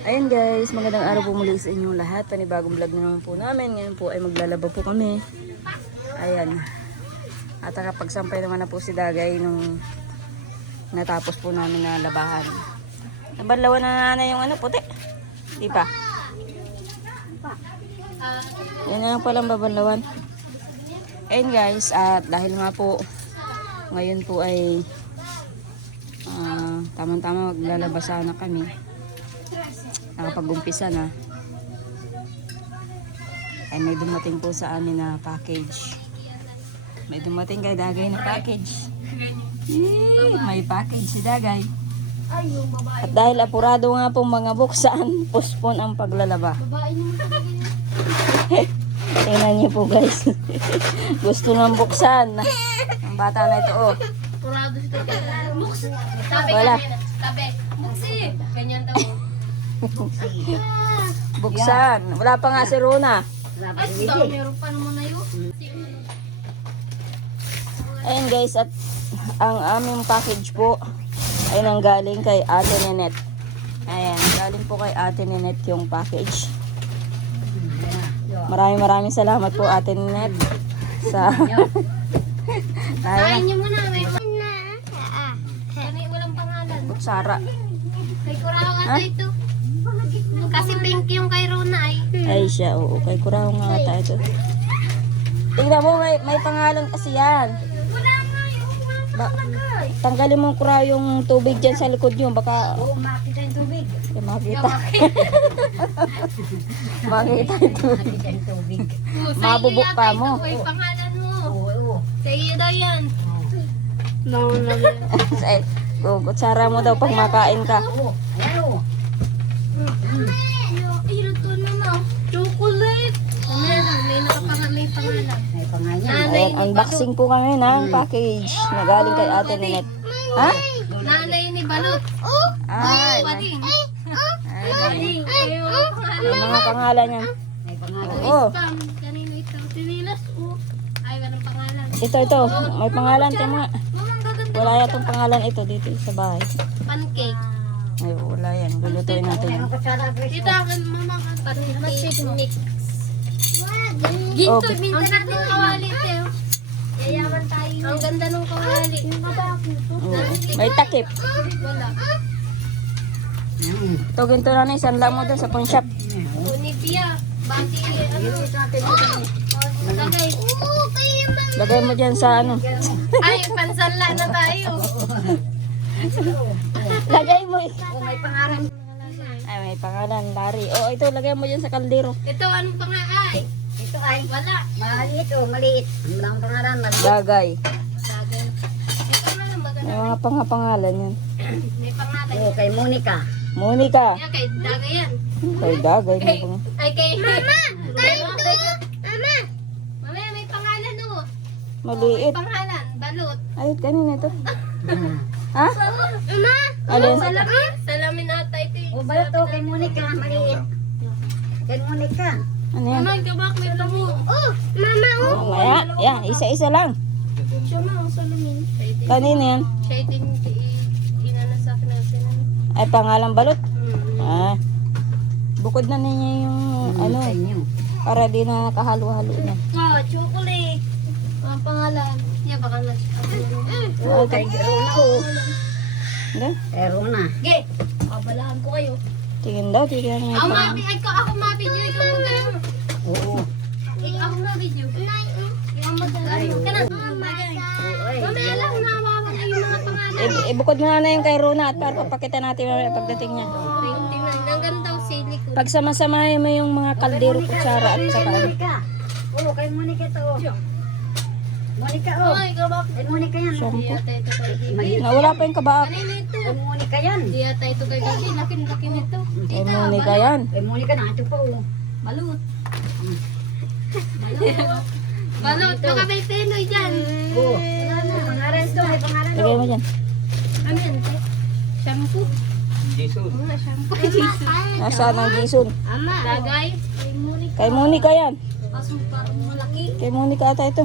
Ayan guys, magandang araw po muli sa inyong lahat. Panibagong vlog na naman po namin. Ngayon po ay maglalaba po kami. Ayan. At nakapagsampay naman na po si Dagay nung natapos po namin na labahan. Nabanlawan na nanay yung puti. Di pa? Yan na lang palang babanlawan. Ayan guys, at dahil nga po ngayon po ay tamang-tama maglalabasa na kami. Nakapag-umpisa na. Ay may dumating po sa amin na package. May dumating kay Dagay na package. May package si Dagay. At dahil apurado nga po mga buksan, postpone ang paglalaba. Tingnan niyo po guys. Gusto nang buksan. Ang bata na ito oh. Wala. Ganyan daw. Buksan. Wala pa nga si Rona. Meron pa naman na yun. Ayan guys, at ang aming package po ay nanggaling kay Ate Nenet. Ayan, galing po kay Ate Nenet yung package. Maraming salamat po Ate Nenet sa Kain niyo muna. May walang pangalan. kutsara. Kay Kurao ata ito. Kasi pink yung kay Rona ay. Ay siya, oo. Kay Kurao nga ata ito. Tingnan mo, may pangalan kasi yan. Wala nga yung Tanggalin mo Kurao yung tubig dyan sa likod nyo. Baka makita yung tubig. makita. Makita yung tubig. Mabubuk pa mo. May pangalan mo. Sa iyo daw yan. Kutsara mo daw pag makain ka. Ito naman. Chocolate. May pangalan. Ayan, unboxing po kami ng package na galing kay Ate Nenet. Ha? Nanay ni Balot. Ay, Bading. may mga pangalan yan. Oo. Spam. Kanino ito? Sinilas. Ay, walang pangalan. Ito. May pangalan ka mga. Mamang gaganda. Wala yatong pangalan ito dito sa bahay. Pancake. Ay, wala yan. Lulutuin natin yan. Dito akin, mama ka. Pancake mix. Ginto, Okay. minta natin kawali, Teo. Yayaman tayo. Ang ganda ng kawali. Oo. May takip. Wala. Ito ginto na isang mo doon sa pawn shop. Unipia. Bati, Lagay. Lagay mo dyan sa ano. Ay, pansanla na tayo. Lagay mo. May pangalan. Ay, may pangalan. Larry. Oh, ito. Lagay mo dyan sa kaldero. Ito, anong pangalan? Ito ay. Wala. Maliit. Ang pangalan, maliit. Dagay. Sagay. Ito nga lang May maganda. mga pangalan yan. May pangalan. Oo, kay Monica. Monica. Kaya kay Dagay yan. Kay Dagay. May pangalan. Ay, kay... Mama! Mama! Mamaya may pangalan o. Maliit. Pangalan, balot. Ay, kanina ito. Ha? Mama! Alin? Salamin? Salamin ata ito yung... O, balot to, kay Monica, maliit. Kay Monica. Ano yan? Mama, kabak may tamo. Oh! Mama! Oh! Maya. Yan. Isa-isa lang. Siya ma, ang salamin. Kanina yan. Siya ito yung inana sa akin na sinamin. Ay, pangalan balot. Ah. Bukod na ninyo yung ano. Sa inyo. Para di na kahalo-halo na. Oh, chocolate. Ang pangalan. Yeah, baka na. Oo, kay Rona, o. Hindi. Kay Rona. Ge! Kabalaan ko kayo. Tingin daw. Tingin nga. Ako ma-video. Ikaw magdala. Oo. Ako ma-video. Ikaw magdala. Kana. Mamaya lang nawawan ay yung mga pangalan. Ibukod mo na yung kay Rona at para papakita natin mamaya pagdating niya. Tingnan. Ang ganda daw sili ko. Pag sama-samahin mo yung mga kaldero, kutsara at saka ano. Monica. Oo, kay Monica to, o. Monica, o. Ay, kabak. Kay Monica yan. Shampoo. Di ata ito kay Gigi. Maliit. Nawala pa yung kabaak. Kanina ito. Kay Monica yan. Di ata ito kay Gigi. Laki nito. Kay Monica yan. Kay Monica na, ito pa, o. Balut. Balot. Baka may penoy dyan. Oo. May pangalan to, may pangalan to. Lagay mo dyan. Ano yan? Shampoo? Jesus. Shampoo. Jesus. Nasaan ang Jason? Ama. Dagay. Kay Monica. Kay Monica yan. Kaso parang malaki. Kay Monica ata ito.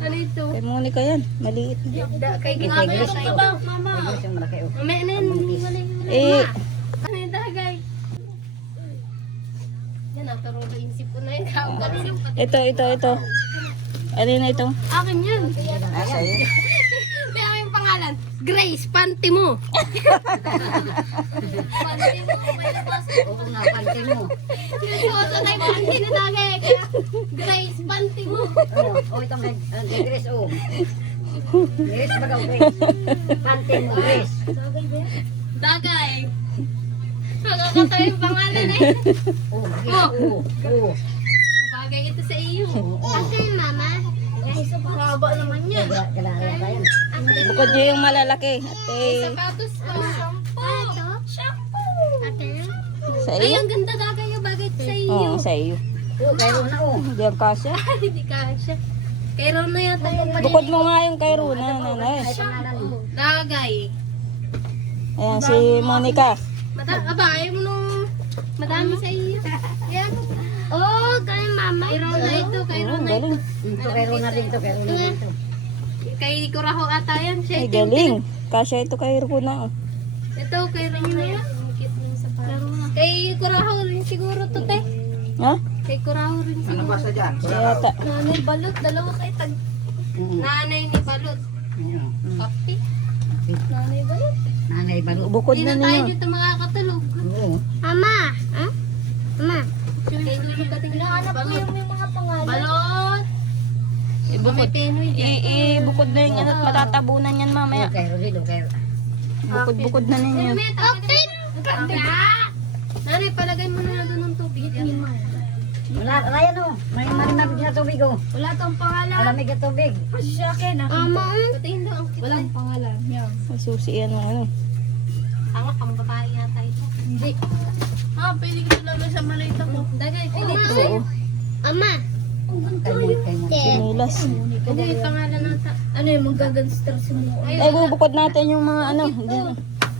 Ano ito? Kay Monica yan. Maliit. Kay Gigi. Mama. Gusto yung malaki, o. Mamaya na yan. Eh, Ano yung dagay? Ito. Ano na ito? Akin yun. Ah, sa'yo. May aking pangalan. Grace, panty mo. Panty mo, may labas. Oo nga, panty mo. Yung suot na yung panty ni Dagay. Kaya, Grace, panty mo. Ito may Grace, Grace ba daw, Grace? Panty mo, Grace. Dagay. Nakakatawa yung pangalan eh. Bagay ito sa iyo. Okay, mama. Haba naman yan. Galaya ba yan? Bukod nyo yung malalaki. Ate, Sapatos ko. Shampoo. Shampoo. sa Ay, iyo? ang ganda Dagay yung bagay ito sa iyo. Oo, sa iyo. Kayo na, Hindi ang kasya. Hindi kasya. Kay Ron na yata yung Bukod mo nga yung kay Runa, nanay. Pangalan mo. Dagay. Ayan, si Monica. Aba, ayaw mo nung madami sa iyo. Yan. Oh, kay mama. Kay Ron na ito. Kay Oo, Ron na galing. Ito kay Rona rin to, kay Rona rin to. Kay Kuraho ata yan. Siya Ay, ito. galing. Kasya ito kay Runa. Oh. Ito, kay Ron na yan. Kay Kuraho rin siguro to, te. Ha? Kay Kuraho rin siguro. Yata. Nanay Balot. Dalawa kay tag. Nanay ni Balot. Papi. Nanay Balot. Nanay Balo. Bukod Hindi na na tayo ninyo. dito makakatulog. Oo. Ama! Ha? Ama! Kay Lulu ba tingin? Hinahanap ko yung may mga pangalan. Balot! May penoy dyan. Ibukod na yung ano at matatabunan yan mamaya. Kay Rodrigo, kay Bukod na ninyo. Okay! Nanay, palagay mo na doon ng tubig. Wala yan may marimag na tubig Wala tong pangalan. Malamig na tubig. Ama! Patingin daw ang kita. Walang pangalan. Susi yan ng ano. Tanga, pang babae yata ito. Hindi. Pwede ko lang sa malita ko. Dagay, pwede ito. Oo. Ama! Kay mo. Sinilas. Ano yung pangalan nata? Ano yung magaganster sa mo? Eh, bubukod natin yung mga ano. Diyan.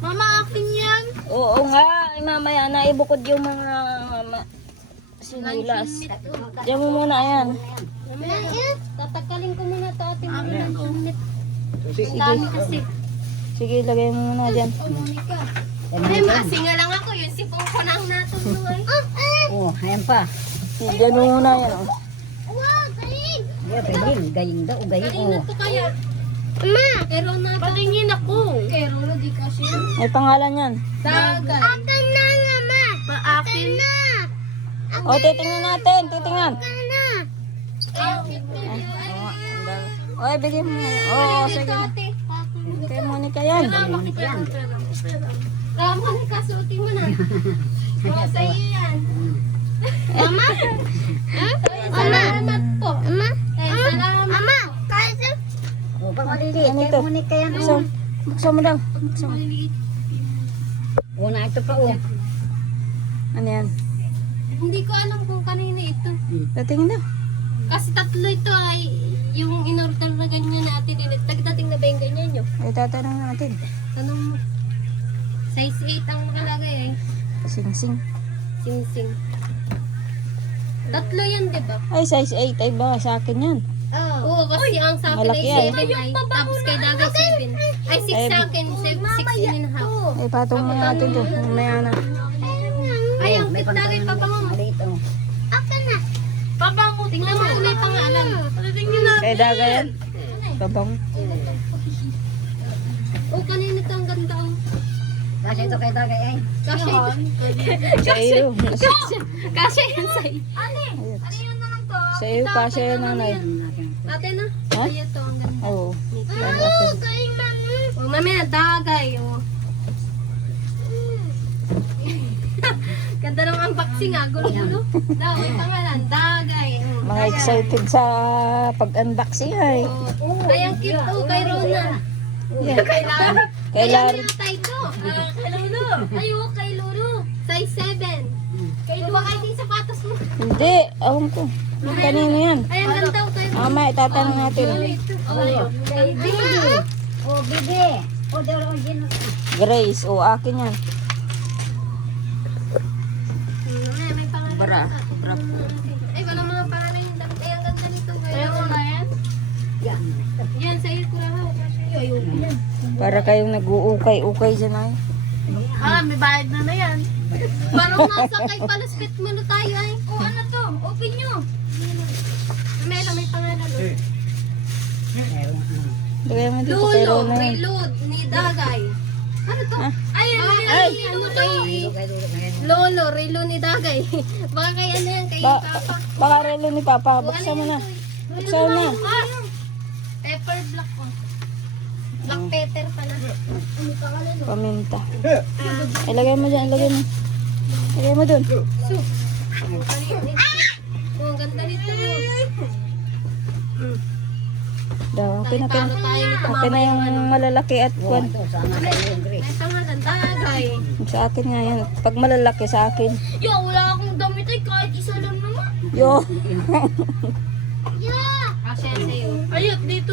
Mama, akin yan. Oo nga. Ay, mamaya na ibukod yung mga sinilas. Diyan mo muna yan. Tatanggalin ko muna ito ate mo ng init. Sige. Dami kasi. Sige, lagay mo muna dyan. Ay, masinga lang ako. Yung sipong ko nang natulungan. Ayan pa. Dyan mo muna yan. Oh. Wow, galing. Gaying daw, gaying. Galing na to kaya. Ma! Pero na patingin ako. Pero di kasi. May pangalan yan. Dagay. Akin na nga, ma. Akin na. O, titingnan natin. Titingnan. na. O, bigyan mo. Oo, sige. Kay Monica yan. Tama ni kasuti mo na. Oh, sa'yo yan. Mama? Salamat po. Ama? Salamat. Ama? Kasi? Pag maliliit, Ano kay to? Monica yan. Buksan mo daw. Buksan mo. Na ito pa, Ano yan? Hindi ko alam kung kanina ito. Tatingin daw. Kasi tatlo ito ay yung in-order na ganyan natin. Tagdating na ba yung ganyan nyo? Ay, tatanong natin. Tanong mo. Size 8 ang nakalagay eh. Sing-sing. Sing-sing. Tatlo yan, di ba? Ay, size 8. Ay ba, sa akin yan. Oo, kasi ang sa akin malaki ay yan. 7 ay. Tapos kay Dagay 7. Ay, 6 sa akin. 6 and a half. Ay, patong mo natin to. Mamaya na. Ay, ang cute Dagay, pabango. Maliit, Akin na. Pabango. Tingnan mo kung may pangalan. Tingnan na. Kay Daga yan. Babang. Oh, kanina ito ang ganda. Oh. Kasi ito kay Dagay, Kasi Sa iyo. Kasi yan sa'yo. Sa iyo, kasya yan, nanay. Ate na. Ha? Ay, ito ang ganda. Oo. Galing mami. Oh, mami na Dagay. Oh. Ganda ng unboxing ah. Gulo-gulo. Daw, may pangalan. Dagay. Oh, Mga Dagay. excited sa pag-unboxing ay. Ay, ang cute to. Kay Rona. Yeah. Kay Larry. Kay Larry. Kay Lolo. Kay Lolo. Ayo, kay Lolo. Size 7. Kay Lolo. Baka hindi sapatos mo. Hindi, alam ko. Kanino yan? Ay, ang ganda kay Rona. Mama, itatanong natin. Kay Bibi. Bibi. Dero, yun. Grace, o akin yan. May pangalan. Bra. Bra. Ay, wala mga pangalan yung damit. Ay, ang ganda nito. Kaya mo na yan? Yan. Yan, sa'yo ko lang. Ayoko yan. Para kayong nag-uukay-ukay dyan ay. May bayad na yan. Parang nasa kay Paluspit mo na tayo ay. Oh, ano to? Open nyo. Lagay mo dito kay Lulo, Rona. reload ni Dagay. Ano to? Ah. Ay, ano kay Lolo, reload ni Dagay. Baka kay ano yan, kay Papa. Baka relo ni Papa. Buksan mo na. Buksan mo na. Pepper black ko. Black pepper pala. Ano pangalan mo? Paminta. Ilagay mo dyan. Ilagay mo. Ilagay mo dun. Oh, ganda nito. Daw, okay na to. Paano tayo nito? Okay na yung malalaki at kwan. Ito, sana sa iyo yung Grace. Ito nga, Dagay. Sa akin nga yan. Pag malalaki sa akin. Yo, wala akong damit ay kahit isa lang naman. Yo. Kasi sa'yo. Ayot, dito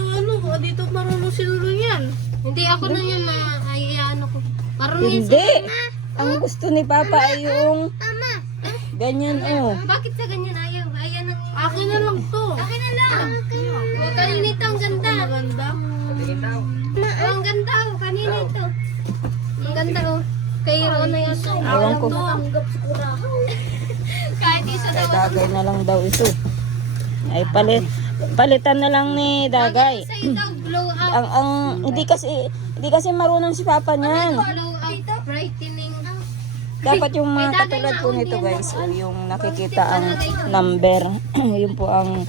dito marunong si Lulu yan. Hindi ako na yan na ay ano ko. Marunong yun Hindi. Ang gusto ni Papa ay yung ganyan oh. Bakit sa ganyan ayaw? Ayan ang... Akin na lang to. Akin na lang. O, kaninito ang ganda. Maganda. Oh, ang ganda oh, kaninito. Ang ganda oh. Kay Rona yung Ewan ko. kahit isa Kay daw. Dagay na lang daw ito. Ay palitan na lang ni Dagay. Sa'yo daw, glow up. Ang hindi kasi marunong si Papa niyan. Glow up, brightening. Dapat yung mga katulad po nito guys, o yung nakikita ang number, yun po ang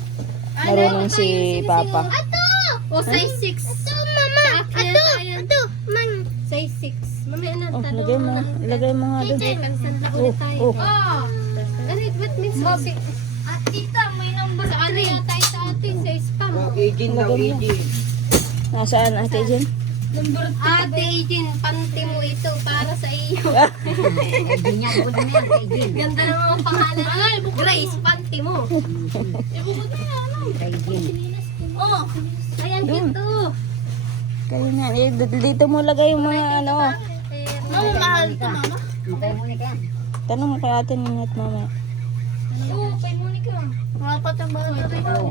marunong si Papa. Ato! O, size 6. Ato, mama! Ato! Ato! Man! Size 6. Mamaya na, Oh, tanong. ilagay mo nga doon. Pansanla Oh, ulit tayo. oh. Ano, what means so? Tita, may number. Sa ano yata sa atin? Sa spam. Ilagay mo. Nasaan Ate Jen? Ate Ejin, panty mo ito para sa iyo. Hindi niya ako na yan, kay Jin. Ganda ng mga pangalan. Grace, panty mo. Kay Jin. Oh, ayan dito. Kaya nga, dito mo lagay yung mga ano. Mama, mahal ito, mama. Kay Monica yan. Tanong mo kay Ate Nina at Mama. Oo, kay Monica. Mapat ang bahay. Oo.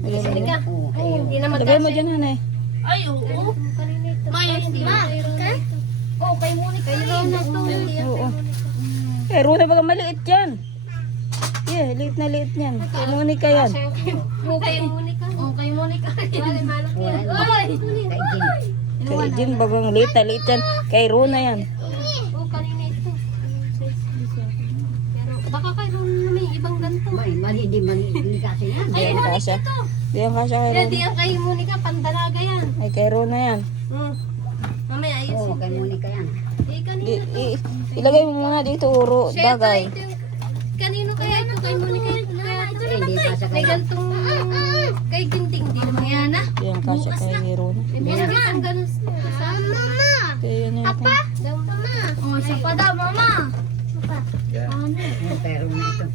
Lagay mo dyan. Oo, kay Hindi na Lagay mo dyan, Hanay. Ay, oo. Mayos din. Oh, kay Monica. Kay Rona to. Oo. Eh, Rona baga maliit yan. Yeah, liit na liit yan. Kay Monica yan. Oh, kay Monica. Oh, kay Monica. Wala malaki yan. Oy! Kay Jin. Kay Jin bagang liit na liit yan. Kay Rona yan. Oh, kanina ito. Pero baka kay Rona may ibang ganito. Mali kasi yan. Di yan kasya. Di yan kasya kay Hindi Rona. yan kay Monica, pandalaga yan. Ay, kay Rona yan. Mamaya ayusin. Oo, kay Monica yan. Kanino to? Ilagay mo muna dito, Uro, Syempre, Dagay. ito yung... Kanino kaya ito? Kay Monica. Kaya ito Eh, hindi pa sa may kay gantong... Kay Ginting. Di naman yan ah. Di yan kasya kay Rona. May gantong ganun sa... Mama! Kaya yan na yun. Mama! Oh, isa pa daw, mama! Oo, kay Rona ito.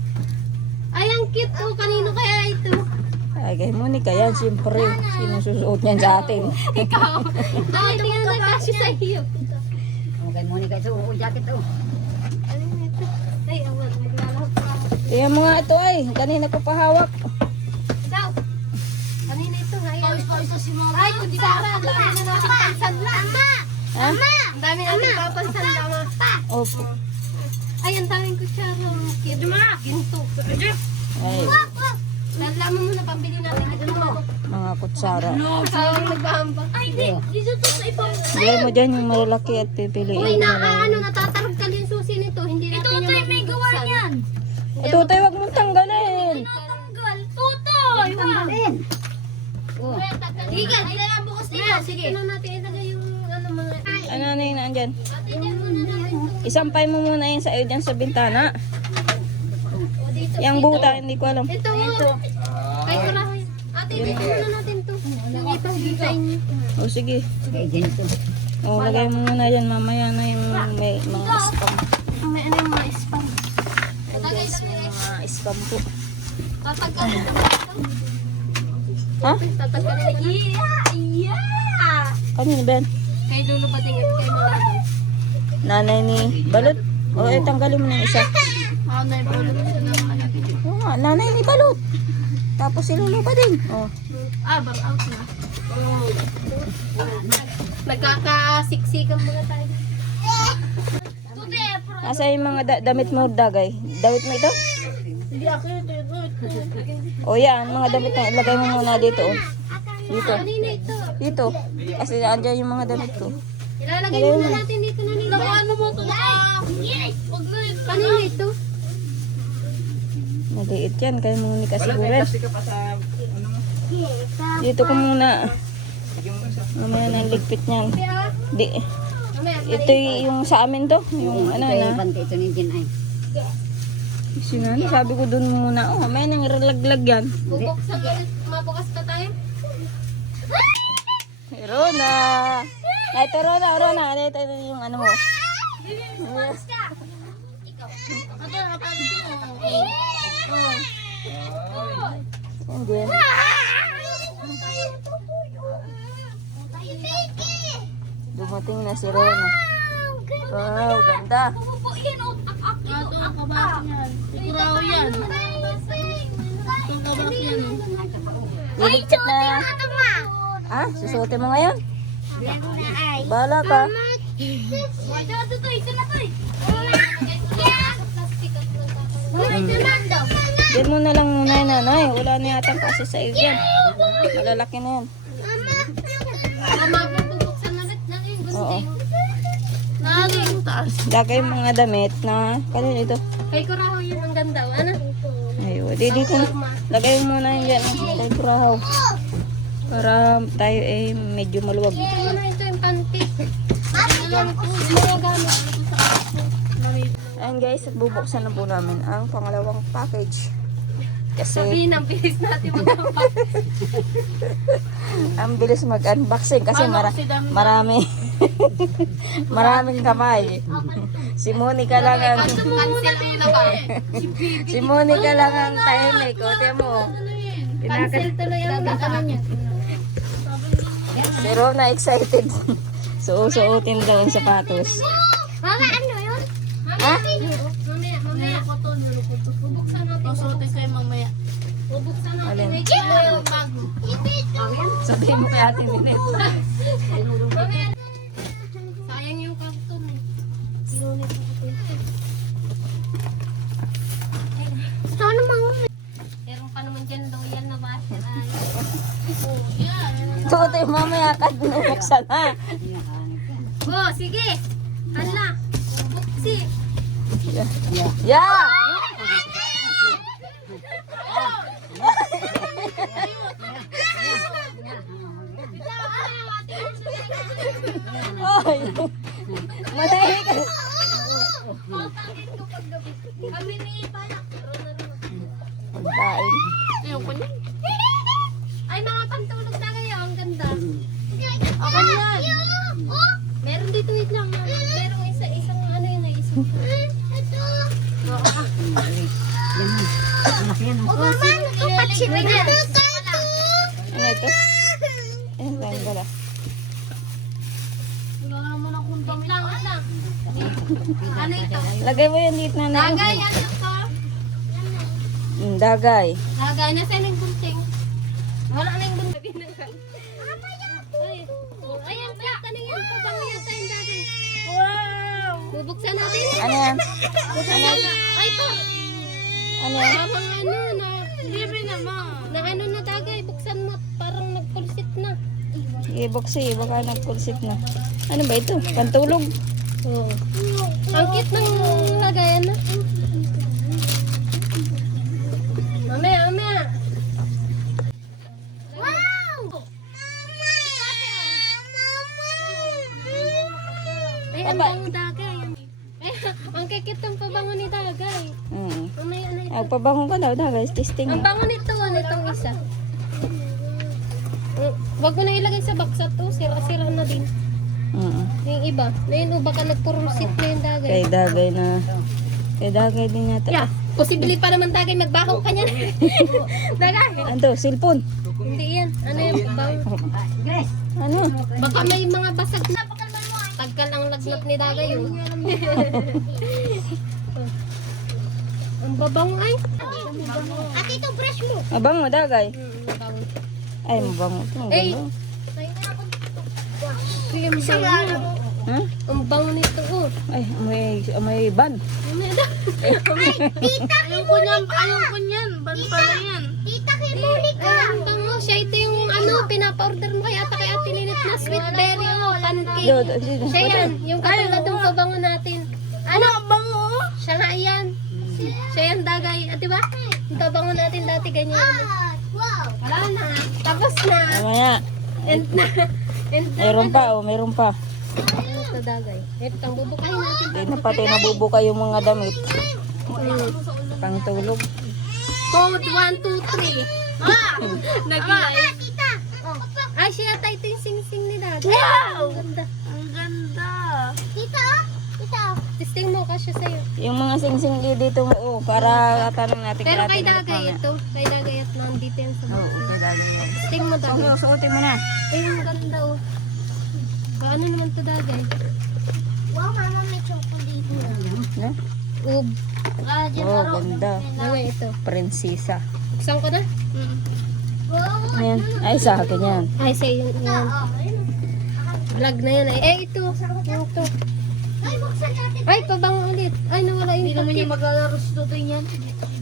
Ay, ang cute oh. Kanino kaya ito? Ay, kay Monica yan, siyempre. Sino susuot niyan sa atin? Ikaw. Bakit tingnan na kasi sa iyo? Oo, kay Monica ito. Oo, jacket oh. Ano ito? Ay, awal. Maglalahap pa. Tingnan mo nga ito ay. Kanina ko pahawak. Ikaw. Kanina ito. Ay, si mama. Ay, kundi Sarah. Ang dami na natin pansanla. Mama! Ha? Ang dami natin papansanla. Opo. Ay, ang daming kutsara. Cute. Ginto. Ay, Lalaman mo na pambili natin ito. mga kutsara. Ang nagbahambang. Ay, di. Dito to sa ibang. Bigay mo dyan yung malalaki at pipiliin Uy, mo na lang. ano, natataragkal yung susi nito. Hindi natin yung mabubuksan. May gawa yan. Ito tayo, wag mong tanggalin. Tanggal. Tutoy! Tanggalin. Oo. Higa, kailangan bukas nila. Sige. Ano natin ilagay yung ano mga... Ano na yun nandyan? Ate, dyan muna natin ito. Isampay mo muna yun sa iyo dyan sa bintana. O, dito. Yung buta, hindi ko alam. Ito mo. Ay, wala. Ate, dito muna natin ito. Yung ipang design niyo. O sige. Kay Jin ito. O, lagay mo muna dyan. Mamaya na yung may mga spam. May ano yung mga spam. Guys, may mga spam po. Tatagkalin. Ha? Tatagkalin. Yeah! Kanina ba yan? Kay Lulu Bading at kay Mama. Nanay ni Balot. O, tanggalin mo na yung isa. Ako na yung bulot sa naman. Oo nga, nanay ni Balot. Tapos si Lulu pa din. O. Bar out na. Nagkakasiksikan muna tayo. Asa yung mga damit mo, Dagay? Damit mo ito? Hindi ako ito. O yan, mga damit na ilagay mo muna dito. Oh. Dito. Kanina ito. Dito. Kasi andyan yung mga damit ko. Ilalagay muna natin dito na nila. Ano mo ito? Huwag na ito. Kanina ito. Maliit yan, kaya mo ni kasiguran. Dito ko muna. Mamaya na ligpit niyan. Di. Ito yung sa amin to. Yung ano Ito yung na. bante ito ni Jen ay. Sinano, sabi ko dun muna. Oh, mamaya nang ilalaglag yan. Bubuksan ulit. Mabukas pa tayo. Rona! Ay, ito Rona. Ito yung ano mo. Hindi. Dumating na si Rona. Wow, ganda. Ito ang kabak yan. Sigurado yan. Ito ang kabak yan. Liligpit na. Ah, susuotin mo ngayon? Bahala ka. Diyan mo na lang muna yun, nanay. Wala na yata kasi sa iyo yan. Malalaki na yan. Oo. Naging taas. Lagay yung mga damit na, kanina ito. Kay Kuraho yun ang ganda. Ano? Ayun, di dito. Lagay mo muna yun dyan. Lagay kurahaw. Para tayo medyo maluwag. Ano ito yung panty? Mga gamit. Ayan guys, at bubuksan na po namin ang pangalawang package. Kasi Sabihin ang bilis natin mag-unbox. ang bilis mag-unboxing kasi marami. Maraming kamay. Si Monica lang ang si Monica lang ang tahimik. O, tiyan mo. Cancel tuloy ang ano niya. Si Rona excited. Susuotin daw ang sapatos. Mama, ano yun? Ha? Mamaya. Bubuksan natin. Pasuotin kayo mamaya. Bubuksan natin. Alin? Ay, bago. Sabihin mo kay Ate Minet. Mamaya. Sayang yung karton eh. Sinunit ko ito. Sana mga. Meron pa naman dyan daw yan na basher. Suotin mamaya ka binubuksan ha. Oh, sige. Hala. Buksi. Yeah! Oy! Madali ka. Kami ni Balak. Pagkain. Ayoko niya. Ay, mga pantulog na kayo. Ang ganda. Ako yan. Meron dito, wait lang. Meron isang ano yun. Isang. Oh, mama, kapatid na ito. Ano ito? Ayun lang pala. Wala naman akong Wait lang, wait lang. Ano ito? Lagay mo yan dito na Lagay, ano ito? Dagay. Lagay na sa yung gunting. Wala na yung gunting. Ayan, baka na yan. Pabango yan tayong dagay. Wow! Bubuksan natin. Ano yan? Buksan natin. Ay, pa. Ano yan? Habang ano na. Libre naman. Na ano na dagay. Buksan mo. Parang nagpulsit na. Sige, buksi. Baka nagpulsit na. Ano ba ito? Pantulog? Oo. Ang cute ng lagayan na. Mamaya. Wow! Ay, ang bango dagay. Ay, ang kikit ng pabango ni dagay. Mamaya na ito. Pabango ka daw, dagay. Testing Ang mo. bango nito, nitong isa. Wag mo na ilagay sa baksa to. Sira-sira na din. Yung iba. Na yun, baka nagpurusit na yung dagay. Kay dagay na. Kay dagay din yata. Yeah, posible pa naman dagay magbaho ka niyan. Dagay. Ano? Cellphone? Hindi yan. Ano yung pagbaho? Ano? Baka may mga basag na. Tagkal ang lagnat ni dagay yun. Ang babango ay. At ito, brush mo. Mabango, dagay. Mabango. Ay, mabango. Ito, Ay. mabango. Sige, mabango. Ha? Ang bango nito, oh. Ay, may ban. Ayoko niyan. Ban pala yan. Tita, kay Monica. Ang bango. Siya ito yung pinapa-order mo kay Ate Ninit na sweet berry, oh, pancake. Siya yan. Yung katulad ng pabango natin. Ano? Bango. Siya nga yan. Siya yan, Dagay. At diba? Yung pabango natin dati ganyan. Wala na. Tapos na. Mamaya. End na. End na. Meron pa. Ano ito, Dagay? Ito, ang bubukahin natin. Hindi na pati nabubuka yung mga damit. Pang tulog. Code 1, 2, 3. Nag-live. Ay, siya tayo ito yung sing-sing ni Dagay. Wow! Ang ganda. Ang ganda. Testing mo kasi sa'yo. Yung mga sing-sing dito, para tanong natin. Pero kay natin Dagay ito. Kay Dagay at nandito yan sa Oo, kay Dagay yan. testing mo, Dagay. Suotin mo na. Ay, ang ganda, oh. Paano naman ito, Dagay? Wow, mama, may chocolate na. Ha? Ub. Oh, ganda. Dagay ito. Prinsesa. Buksan ko na. Ayan. Ay, sa akin yan. Ay, sa'yo yung yan. Vlog na yan. Ito. Yung ito. Ay, pabango ulit. Ay, nawala yung Hindi naman takip. yung maglalaro-stuto yan.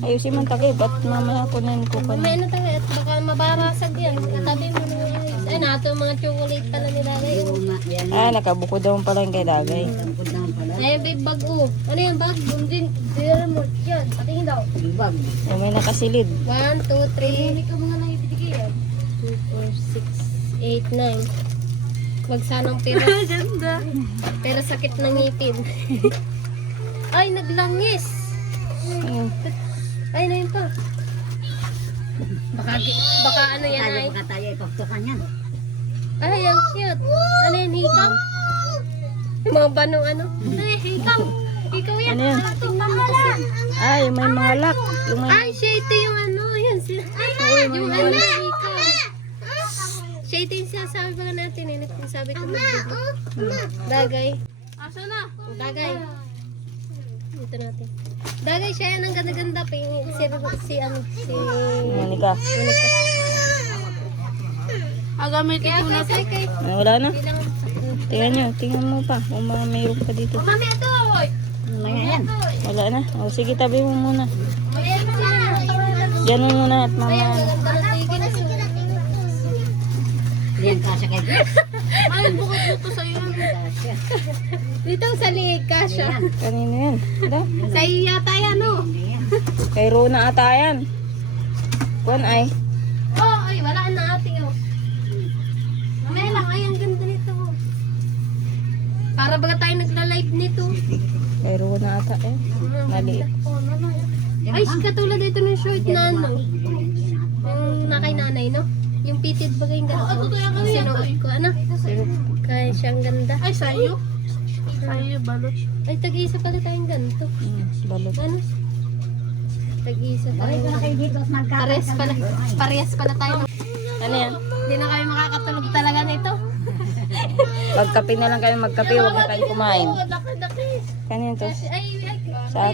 Ayusin mo tagay. Ba't mamaya kunin ko pa Mamaya na tayo. At baka mabarasag yan. Itabi mo na yan. Ay, nato yung mga chocolate pala ni Dagay. Oo nga, yan. Ah, nakabukod daw pala yung kay Dagay. Tangkod naman pala. Ay, babe, bag, oh. Ano yung bag? Bundin. Zero mo. Yan. Patingin daw. Yung bag. Yung may nakasilid. 1, 2, 3. Hindi ka mga nang ibigay yan. 2, 4, 6, 8, 9. Wag sanang pera. Ganda. Pero sakit ng ngipin. Ay, naglangis. Ayun. Ay, na yun pa. Baka ano yan ay. Baka tayo ipagtukan yan. Ay, ang cute. Ano yan, hikaw? Yung mga banong ano? Ay, hikaw. Ikaw yan. Ano yan? Tingnan mo kasi. Ay, may mga lock. Yung may... Ay, siya ito yung ano. Yan sila. Ay, yung ano, hikaw. Siya ito yung sinasabi ba natin. Yung sabi ko mag-video. Dagay. Asa na? Dagay. Ito natin. Dagay siya yan ang ganda-ganda. Si Monica. Monica. Gamitin Kaya ko na. kay. Ay, wala na. Bilang. Tingnan nyo. Tingnan mo pa. Kung mga mayroon pa dito. Mami, ito! Maya yan. Wala na. O, sige, tabi mo muna. Ayan mo sila. Diyan mo muna at Ayan, mamaya. maganda ng tigil. Yan kasya kay Grace. Ay, bukod dito sa'yo. Kasya. Dito sa liig ka siya. Yan. Kanino yan? Ito? Sa iyo yata yan, oh. Hindi yan. Kay Rona ata yan. Kuan ay. Oh, ay, wala na ate, oh. Mamaya lang, ay, ang ganda nito, oh. Para baga tayo nagla-live nito. Kay Rona ata eh. Maliit. Oh, nanay. Ay, katulad ito ng short na ano. Yung nakay nanay, no? Yung pitted bagay yung ganda. Ito yung ano yan. Sinuot ko, ano? Kaya siyang ganda. Ay, sa'yo. Sa'yo, balot. Ay, tag-isa pala tayong ganito. Balot. Ano? Tag-isa Bakit tayo. na kayo dito at Parehas pala. Parehas pala tayo. Ano yan? Hindi na kami makakatulog talaga nito. Magkape na lang kayo magkape. Huwag na kayo kumain. Laki-laki. Kanino to? Ay, Sa- ay,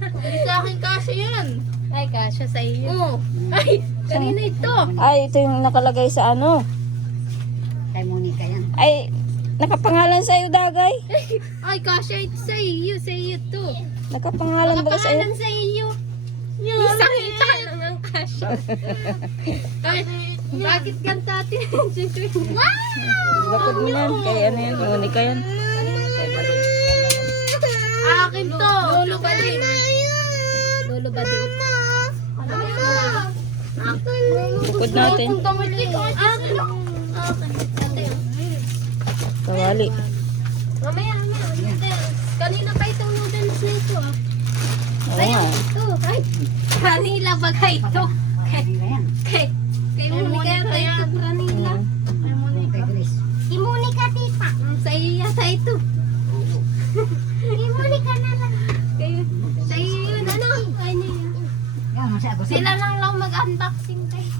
Hindi sa akin kasi yan. ay, kasya sa iyo. Oo. Ay, kanina ito. Ay, ito yung nakalagay sa ano. Kay Monica yan. Ay, nakapangalan sa'yo, Dagay. Ay, kasya ito sa iyo. Sa iyo to. Nakapangalan ba sa'yo? Nakapangalan sa iyo. Isa kita lang ang kasya. Ay, bakit ganda atin? Bakod mo yan. Kay ano yan? Monica yan. Akin to. Lolo ba din? Lolo ba din? Bukod natin. Kawali. Mamaya. Kanina pa itong noodles na ito, ah. Oo Ay, nga. ito. Ay, Ranila baga ito. Monica yan. Kay Monica yata ito, Ranila. Kay Grace. Kay Monica, tita. Sa iyo yata ito. Kay Monica na lang. Sa iyo yun, ano? Ay, niya. Yan, masaya ako. Sila lang mag-unboxing kayo.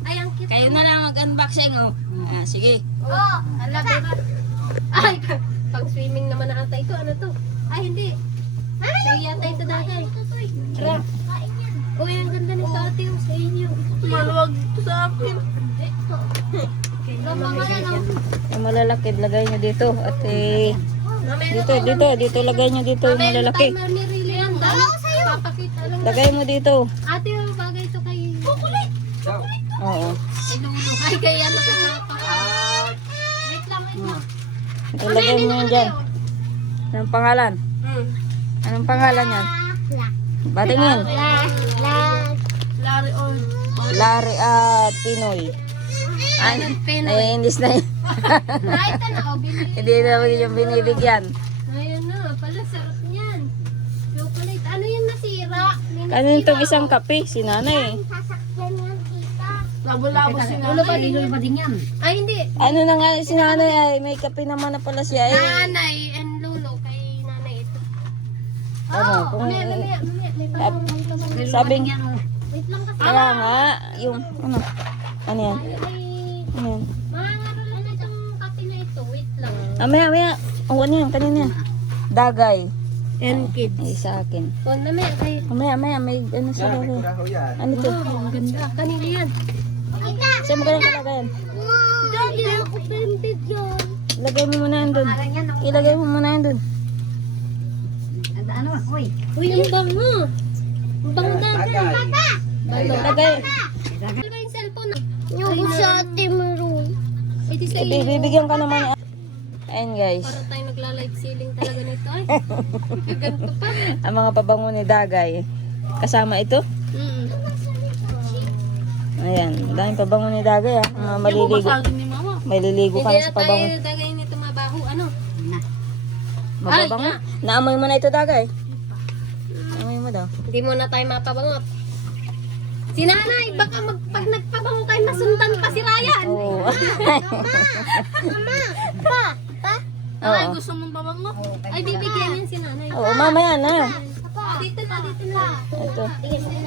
Ay, ang cute. Kayo na lang mag-unboxing, oh. Ah, sige. Oh, alabit. Ay, pag swimming naman na ata ito, ano to? Ay, hindi. Sa iyo yata ito, Dagay. Tara. Uy, ang ganda nito ate, oh, sa inyo. Maluwag to sa akin. Yung malalaki, lagay nyo dito. At dito, lagay nyo dito yung malalaki. Papakita lang. Lagay mo dito. Ate, yung bagay ito kay... Kukulit! Oo. Ilulong. Ay, kaya nakakapa. Wait lang. Ito, lagay mo yun dyan. Anong pangalan? Anong pangalan yan? Batingin. Larry Old. Larry at Pinoy. Naiinis na yun. Ay, ito na. Binili. Hindi naman yung binibigyan. Ayun na. Pala, sarap niyan. Chocolate. Ano yung nasira? Ano itong isang kape? Si nanay. Sasakyan yan, tita. Labo-labo si Ulo pa din yan. Ay, hindi. Ano na nga si nanay ay may kape naman na pala siya. Nanay and Lolo kay nanay ito. Ano, kung, Mamaya. May parang sabing, wait lang kasi. kaya nga, yung, ano yan? May Ano yan? mangangaro lang na itong kape na ito. Wait lang. Mamaya. Oh, ano yan? Kanina yan. Dagay. And kids. Ay, sa akin. O, mamaya kayo. Mamaya, may ano sa dagay. Ano to? Ang ganda. Kanina yan. Saan mo ganun kalagayan? Daddy, ako offended yan. Ilagay mo muna yan dun. Ilagay mo muna yan dun. Ano, uy. Uy, ang bango. Ang bango dati. Lagay. Ano ba yung cellphone? Yung sa ate mo. Ito sa iyo. Bibigyan ka naman. Ayun guys. Para tayo nagla-live ceiling talaga nito. Ay, ganito pa. Ang mga pabango ni Dagay. Kasama ito. Ayan. Daming pabango ni Dagay ah. Mga maliligo. Basagin ni mama. Maliligo ka Hindi na na sa tayo pabango. dagay nito mabaho. Ano? Mababango? Naamoy mo na ito Dagay. Naamoy mo daw. Hindi mo na tayo mapabangot. Si nanay, baka pag nagpabango kayo, masundan pa si Ryan. Oo. Ay, Oo. gusto mong pabango? Ay, bibigyan yan si nanay. Oo, mamaya na. Dito na. Ito.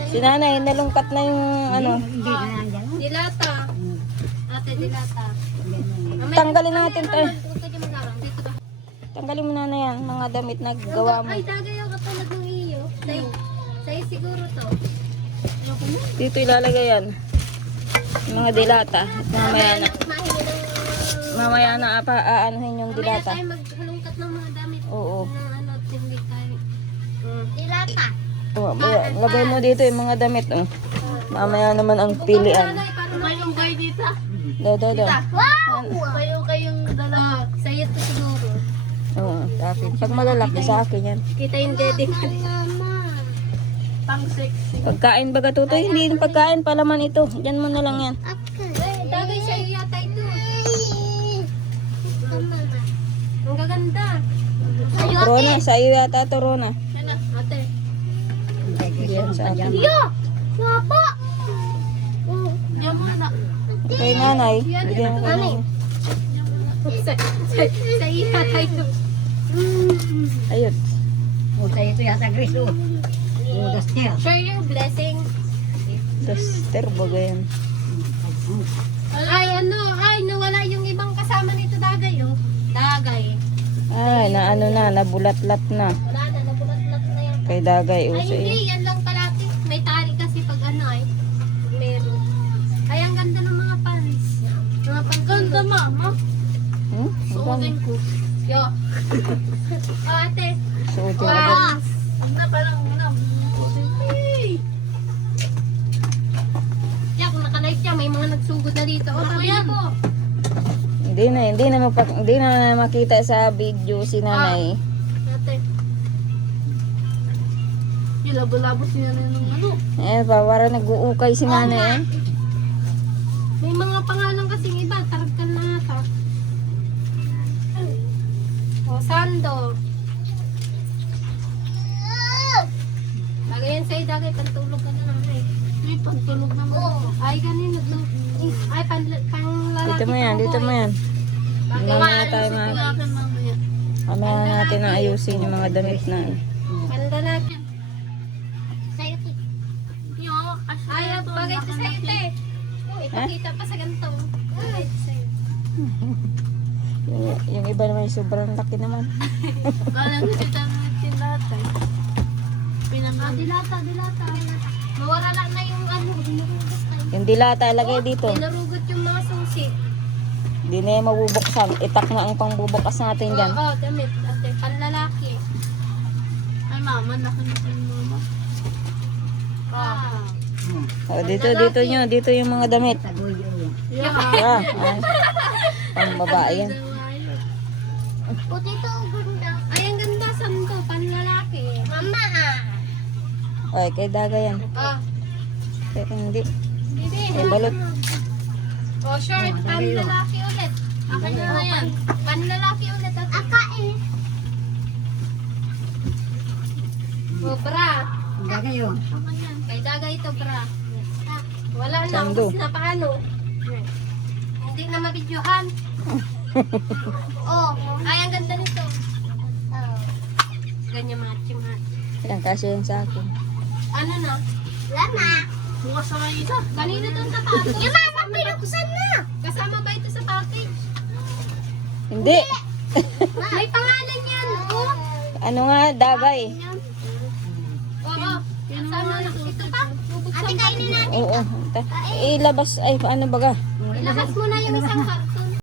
Si nanay, nalungkat na yung ano. Dilata. Ate, dilata. Tanggalin natin to. Huwag ka dyan maglarang. Dito ka. Tanggalin mo na na yan. Mga damit na gawa mo. Ay, dagay ako katulad ng iyo. Sa'yo siguro to. Dito ilalagay yan. Yung mga dilata. At mamaya na. Mamaya na aanuhin yung Mamaya dilata. tayo maghalungkat ng mga damit. Oo. Na ano, hindi tayo. Dilata. Oh, lagay mo dito yung mga damit. Oh. Mamaya naman ang pilian. Mayroong kayo dito. Do. Mayroong kayong dalawa. Sa'yo to siguro. Oo, sa akin. Pag malalaki sa akin yan. Kita yung dede. Pang sexy. Pagkain baga tutoy, hindi yung pagkain palaman ito. Diyan mo na lang yan. Dagay sa'yo yata ito. Ang gaganda. Rona, sa iyo yata ito Rona. Yan na, ate. Hindi yan sa akin. Wapa! Diyan mo na. Kay nanay, bigyan ko na. Sa iyo yata ito. Ayun. Sa ito yata, Grace, oh. Oh, duster. Share your blessing. Duster baga yan. Ay, nawala yung ibang kasama nito dagay, oh. Dagay. Ay, nabulat-lat na. Wala na, nabulat-lat na yan. Kay Dagay, Ay, uso hindi, eh. yan lang palati. May tali kasi pag ano ay. Meron. Ay, ang ganda ng mga pants. Mga pants. Ganda, mama. Suotin ko. Yo. Oh, ate. Suotin ko. Wow. Na parang una. Yeah, kung naka-live siya, may mga nagsugod na dito. Oh, tabi ko. Hindi na makita sa video si nanay. Ate. Yung labo-labo siya na nung ano. Para nag-uukay si nanay eh. May mga pangalan kasing iba. Taragkan na ata. Oh, Sando. Lagay yan sa'yo, dagay. Pantulog ka na nanay. May pagtulog naman. Ay, ganun. Ay, panglalaki. Dito mo yan. Mamaya tayo Akin mamaya. mamaya natin na ayusin yung mga damit na eh. Panlalaki. Sa'yo, te. Yo, Ay, bagay ito sa'yo, te. Ipakita pa sa ganito. Bagay ito sa'yo. Yung iba naman yung sobrang laki naman. Galang si Tamitin lahat eh. Dilata. Mawala na yung ano. Dinurugot tayo. Yung dilata ilagay dito. Dinurugot yung mga susi. Hindi na yan mabubuksan. Itak na ang pangbubukas natin dyan. Oo, damit. Ate, panlalaki. Ay, mama, nakinig yung mama. Dito yung mga damit. Tagoy yun. Ah, ay. Pang babae yan. Puti to, ganda. Ay, ang ganda. Saan to? Panlalaki. Mama. Ay, kay Daga yan. Ah, Pero hindi. bibi. Ay, balot. Oh, short. Panlalaki ulit. Akin na yan. Panlalaki ulit. Akain. Oh, bra. Ang gagay yun. Kay Daga ito, bra. Wala na. Sando. Ubus na paano? Hindi na mabidyohan. Oh, ay, ang ganda nito. Ganyan matching ha. Yan, kasi yan sa akin. Ano na? Lama. Bukas na may isa. Kanina doon sa package. Yung mama, pinuksan na. Kasama ba ito sa package? Hindi. May pangalan yan. Oh. Ano nga, Dagay. Oo. Kasama na. Ito pa. Ate, kainin natin. Oo. Ilabas, ay, paano baga? Ilabas mo na yung isang